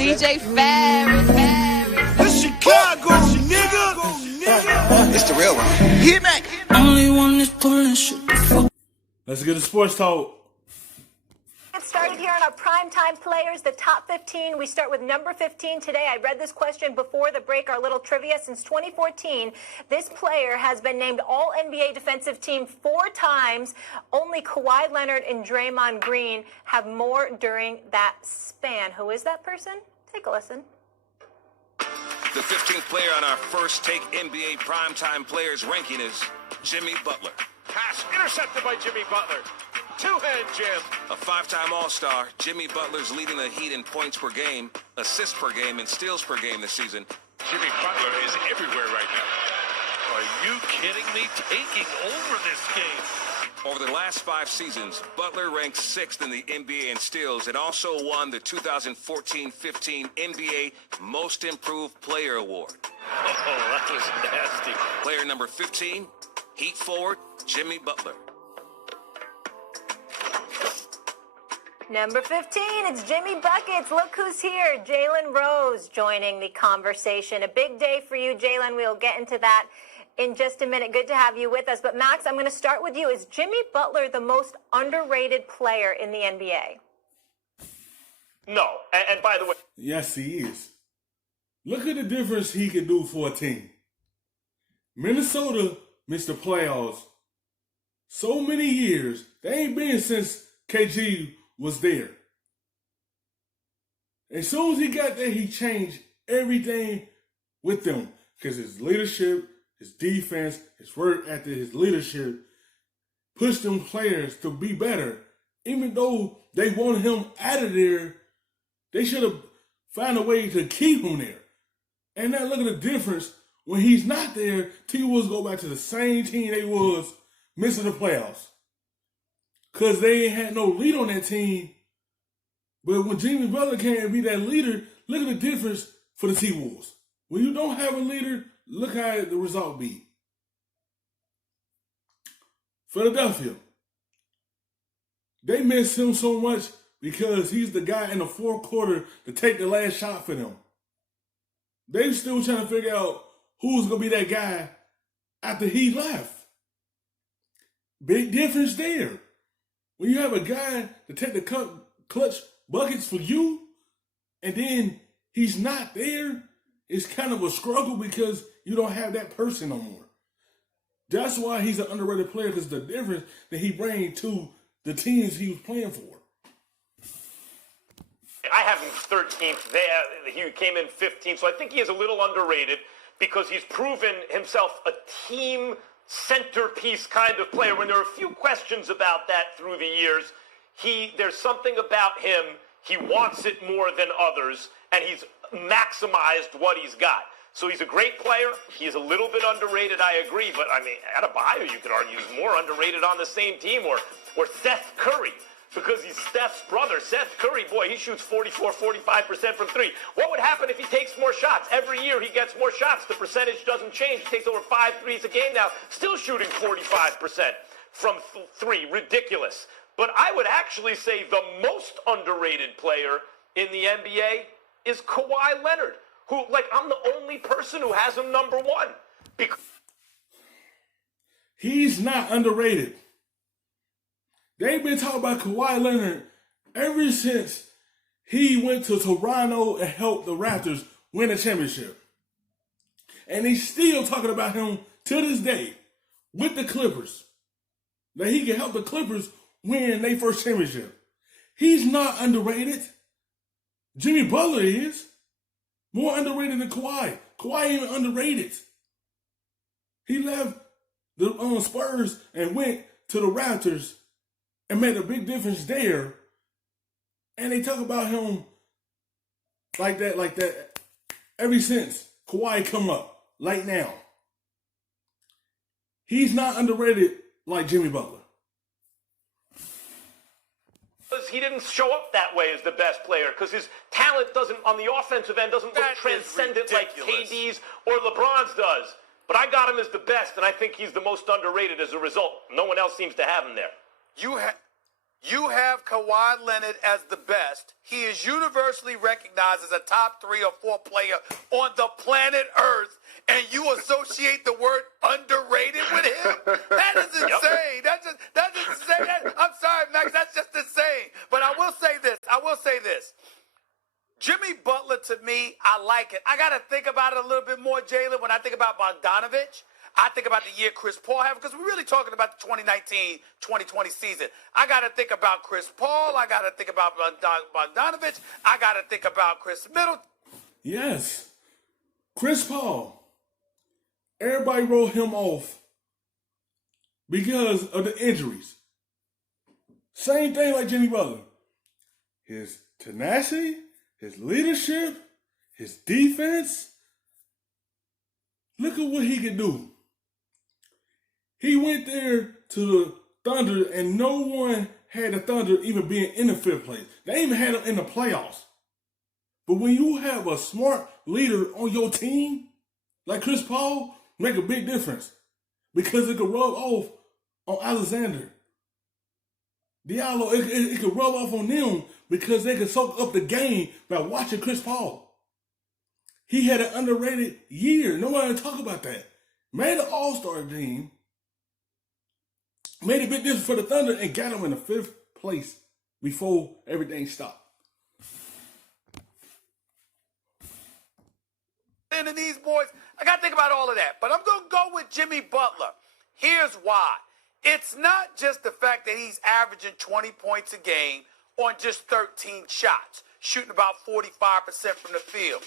DJ Ferris. This Chicago, nigga. It's the real one. Hit me. Only one is pulling shit. Let's get to sports talk. Get started here on our primetime players, the top 15. We start with number 15 today. I read this question before the break, our little trivia. Since 2014, this player has been named All-NBA Defensive Team 4 times. Only Kawhi Leonard and Draymond Green have more during that span. Who is that person? Take a listen. The 15th player on our first take NBA primetime players ranking is Jimmy Butler. Pass intercepted by Jimmy Butler. Two-hand jam. A 5-time All-Star, Jimmy Butler's leading the Heat in points per game, assists per game, and steals per game this season. Jimmy Butler is everywhere right now. Are you kidding me? Taking over this game. Over the last 5 seasons, Butler ranks 6th in the NBA in steals and also won the 2014-15 NBA Most Improved Player Award. Oh, that was nasty. Player number 15, Heat forward, Jimmy Butler. Number 15, it's Jimmy Buckets. Look who's here. Jalen Rose joining the conversation. A big day for you, Jalen. We'll get into that in just a minute. Good to have you with us. But, Max, I'm going to start with you. Is Jimmy Butler the most underrated player in the NBA? No. And by the way... Yes, he is. Look at the difference he can do for a team. Minnesota missed the playoffs so many years. They ain't been since KG was there. As soon as he got there, he changed everything with them. Because his leadership, his defense, his work ethic, his leadership pushed them players to be better. Even though they wanted him out of there, they should have found a way to keep him there. And now look at the difference. When he's not there, T-Wolves go back to the same team they was missing the playoffs. Because they ain't had no lead on that team. But when Jimmy Butler can't be that leader, look at the difference for the T-Wolves. When you don't have a leader, look how the result be. Philadelphia. They miss him so much because he's the guy in the fourth quarter to take the last shot for them. They still trying to figure out who's going to be that guy after he left. Big difference there. When you have a guy to take the clutch buckets for you, and then he's not there, it's kind of a struggle because you don't have that person no more. That's why he's an underrated player, because the difference that he brings to the teams he was playing for. I have him 13th. He came in 15th, so I think he is a little underrated because he's proven himself a team centerpiece kind of player. When there are a few questions about that through the years, there's something about him. He wants it more than others, and he's maximized what he's got. So he's a great player. He's a little bit underrated, I agree. But, I mean, Adebayo, you could argue, is more underrated on the same team. Or Seth Curry, because he's Steph's brother. Seth Curry, boy, he shoots 45% from 3. What would happen if he takes more shots? Every year he gets more shots. The percentage doesn't change. He takes over 5 threes a game now, still shooting 45% from 3. Ridiculous. But I would actually say the most underrated player in the NBA is Kawhi Leonard, who, I'm the only person who has him number 1. He's not underrated. They've been talking about Kawhi Leonard ever since he went to Toronto and helped the Raptors win a championship. And they still talking about him to this day with the Clippers. That he can help the Clippers win their first championship. He's not underrated. Jimmy Butler is. More underrated than Kawhi. Kawhi ain't even underrated. He left the Spurs and went to the Raptors and made a big difference there. And they talk about him like that ever since Kawhi come up, like now. He's not underrated like Jimmy Butler. He didn't show up that way as the best player because his talent on the offensive end doesn't look transcendent like KD's or LeBron's does. But I got him as the best, and I think he's the most underrated as a result. No one else seems to have him there. You have Kawhi Leonard as the best. He is universally recognized as a top 3 or 4 player on the planet Earth, and you associate the word underrated with him? That is insane. That's insane. I'm sorry, Max. That's just insane. But I will say this. Jimmy Butler, to me, I like it. I got to think about it a little bit more, Jalen. When I think about Bogdanovich, I think about the year Chris Paul had, because we're really talking about the 2019-2020 season. I got to think about Chris Paul. I got to think about Bogdanovich. I got to think about Chris Middleton. Yes. Chris Paul. Everybody wrote him off because of the injuries. Same thing like Jimmy Butler. His tenacity, his leadership, his defense. Look at what he could do. He went there to the Thunder, and no one had the Thunder even being in the 5th place. They even had them in the playoffs. But when you have a smart leader on your team, like Chris Paul, make a big difference. Because it could rub off on Alexander. Diallo, it could rub off on them because they could soak up the game by watching Chris Paul. He had an underrated year. Nobody talk about that. Made an all-star team. Made a big difference for the Thunder and got them in the 5th place before everything stopped. And these boys, I got to think about all of that. But I'm going to go with Jimmy Butler. Here's why. It's not just the fact that he's averaging 20 points a game on just 13 shots, shooting about 45% from the field.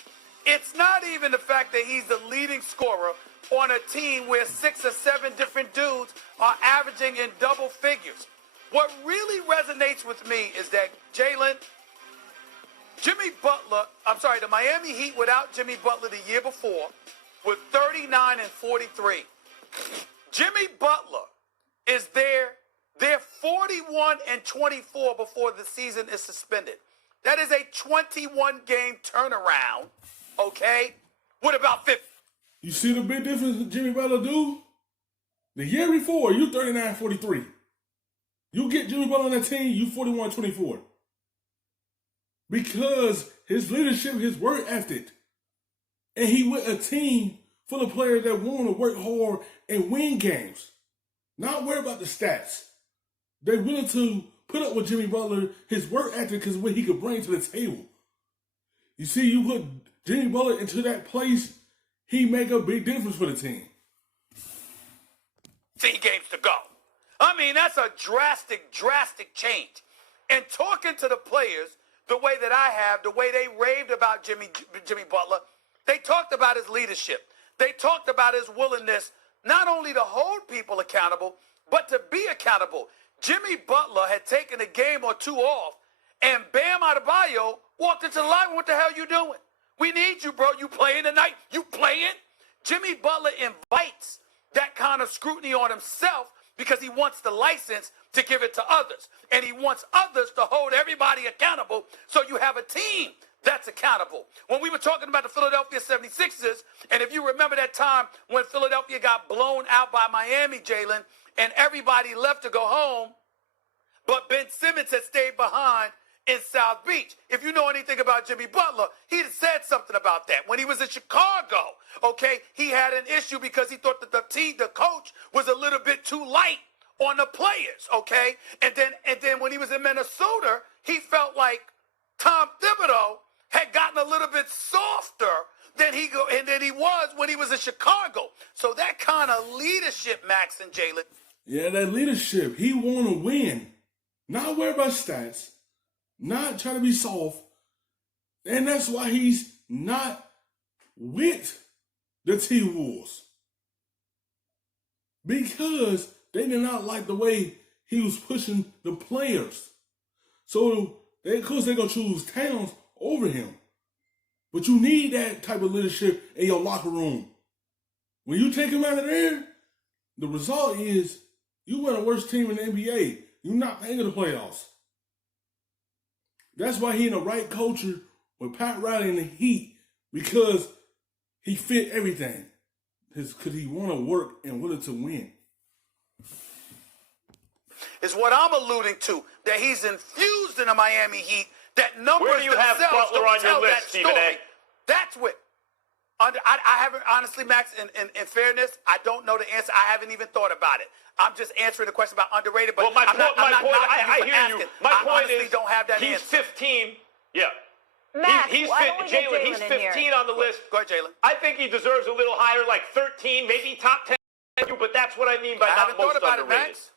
It's not even the fact that he's the leading scorer on a team where 6 or 7 different dudes are averaging in double figures. What really resonates with me is that the Miami Heat without Jimmy Butler the year before were 39 and 43. Jimmy Butler is they're 41 and 24 before the season is suspended. That is a 21-game turnaround, okay? What about 50? You see the big difference that Jimmy Butler do? The year before, you 39-43. You get Jimmy Butler on that team, you 41-24. Because his leadership, his work ethic. And he with a team full of players that want to work hard and win games. Not worry about the stats. They're willing to put up with Jimmy Butler, his work ethic is what he could bring to the table. You see, you put Jimmy Butler into that place, he make a big difference for the team. 10 games to go. I mean, that's a drastic change. And talking to the players the way that I have, the way they raved about Jimmy Butler, they talked about his leadership. They talked about his willingness not only to hold people accountable, but to be accountable. Jimmy Butler had taken a game or 2 off, and Bam Adebayo walked into the line. What the hell you doing? We need you, bro. You playing tonight? You playing? Jimmy Butler invites that kind of scrutiny on himself because he wants the license to give it to others. And he wants others to hold everybody accountable so you have a team that's accountable. When we were talking about the Philadelphia 76ers, and if you remember that time when Philadelphia got blown out by Miami, Jalen, and everybody left to go home, but Ben Simmons had stayed behind in South Beach. If you know anything about Jimmy Butler, he said something about that. When he was in Chicago, okay, he had an issue because he thought that the coach was a little bit too light on the players, okay? And then when he was in Minnesota, he felt like Tom Thibodeau had gotten a little bit softer than he was when he was in Chicago. So that kind of leadership, Max and Jalen. Yeah, that leadership. He want to win. Not worry about stats. Not trying to be soft. And that's why he's not with the T-Wolves. Because they did not like the way he was pushing the players. So, of course, they're going to choose Towns over him. But you need that type of leadership in your locker room. When you take him out of there, the result is you were the worst team in the NBA. You're not playing in the playoffs. That's why he in the right culture with Pat Riley in the Heat, because he fit everything. Because he want to work and willing to win. is what I'm alluding to, that he's infused in the Miami Heat, that numbers Where do you have themselves Butler don't on your tell list, that Stephen A? story. That's what. I haven't, honestly, Max, in fairness, I don't know the answer. I haven't even thought about it. I'm just answering the question about underrated, but Well, my I'm not point, I for hear you. asking. My I point honestly is, don't have that he's answer. 15. Yeah. Max, he's why don't we get Jalen, he's Jalen in 15 here? on the list. Go ahead, Jalen. I think he deserves a little higher, like 13, maybe top 10, but that's what I mean by I not haven't most thought about it, underrated. Max.